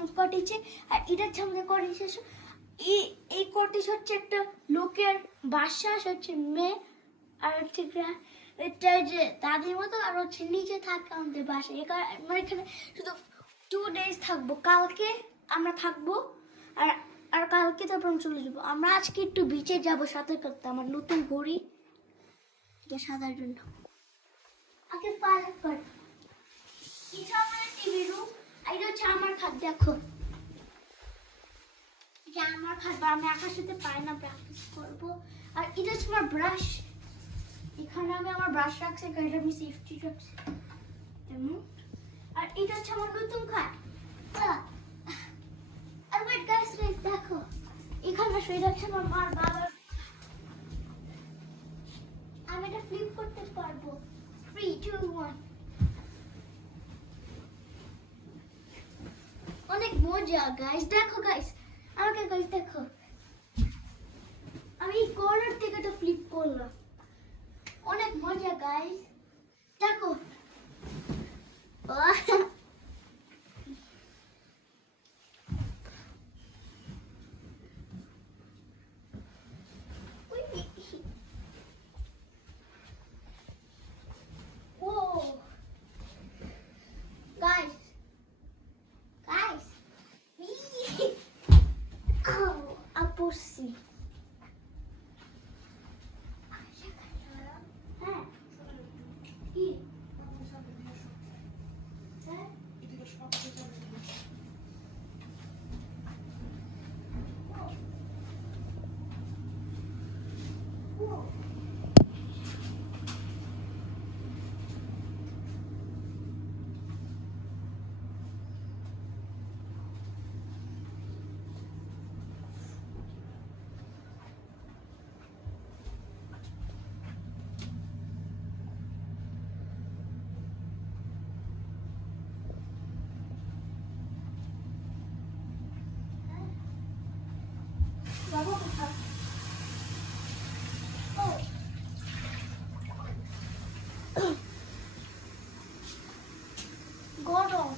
আসলাম কটেজে। আর এটা হচ্ছে আমাদের কটেজ। এই কটেজ হচ্ছে একটা লোকের বাসা, হচ্ছে মেয়ে আর হচ্ছে এটা যে দাদির মতো, আর হচ্ছে নিচে থাকে আমাদের বাসা। আমরা এখানে শুধু 2 days থাকবো। কালকে আমরা থাকবো আর আর কালকে তারপর আমরা চলে যাবো। আমরা আজকে একটু বিচে যাবো সাঁতার কাটতে। আমার নতুন ঘড়ি এটা সাঁতার জন্য। আগে পার্ক কর। এটা আমার টিভি রুম। এটা হচ্ছে আমার খাট। দেখো এটা আমার খাট, আমি আকাশেতে পাই না, প্র্যাকটিস করবো। আর এটা হচ্ছে আমার ব্রাশ। এখানে আমি আমার ব্রাশ রাখছি, এখানে আমি সেফটি রাখছি। আর এটা হচ্ছে আমার নতুন খাট। আর ওয়েট গাইস, দেখো এখানে শুয়ে রাখছে আমার মার বাবার। আমি এটা ফ্লিপ করতে পারবো। 3 2 1। অনেক মজা গাইস। দেখো গাইস, আমাকে গাইস দেখো, আমি কর্নার থেকে তো ফ্লিপ করলাম। অনেক মজা গাইস, দেখো। পড়ছি। হ্যাঁ কি বাবা কোথায়? গরম।